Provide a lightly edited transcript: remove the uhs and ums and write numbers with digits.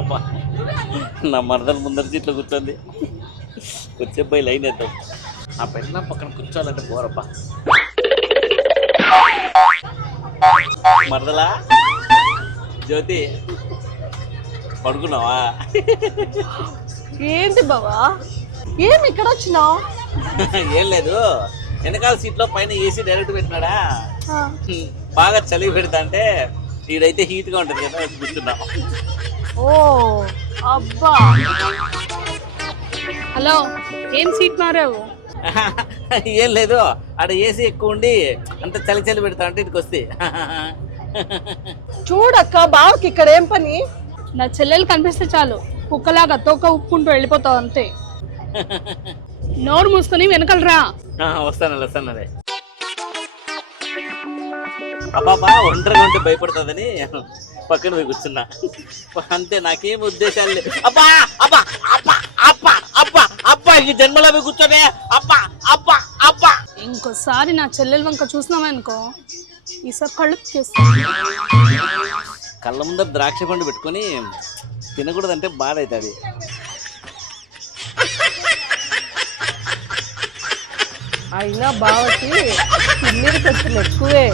అబ్బా నా మరదలు ముందర సీట్లో కూర్చోంది. వచ్చే లైన్ వేద్దాం. నా పెళ్ళం పక్కన కూర్చోాలంటే పోరబ్బా. మరదలా జ్యోతి పడుకున్నావా? ఏంటి బావా, ఏం ఇక్కడ వచ్చినావు? ఏం లేదు, వెనకాల సీట్లో పైన ఏసీ డైరెక్ట్ పెట్టినాడా, బాగా చలి పెడతా అంటే ఈడైతే హీట్గా ఉంటుంది కదా వచ్చి కూర్చున్నా. ఓ అబ్బా, హలో ఏం సీట్ మారావు? ఏం లేదు, ఆడ ఏసీ ఎక్కువ ఉండి అంత చలి చలి పెడతా అంటే ఇటుకు వస్తే. చూడక్క, బావకి ఇక్కడ ఏం పని? నా చెల్లెలు కనిపిస్తే చాలు కుక్కలాగా తోక ఉప్పుకుంటూ వెళ్ళిపోతావు అంతే. నోరు మూసుకొని వెనకలరా. వస్తానులే. అబ్బాబా ఒంటరిగా ఉంటే భయపడుతుందని పక్కన పోయి కూర్చున్నా అంతే. నాకేం ఉద్దేశాలు లేదు. అబ్బా అబ్బా అబ్బా అబ్బా అబ్బా అబ్బా ఈ జన్మలో పోయి కూర్చోనే. అబ్బా అబ్బా అబ్బా. ఇంకోసారి నా చెల్లెల వంక చూసినామనుకో ఈసారి కళ్ళు చేస్తా. కళ్ళ ముందర ద్రాక్ష పండు పెట్టుకొని తినకూడదంటే బాధ అవుతుంది. అయినా బావకి తిన్నీరు కొంచెం ఎక్కువే.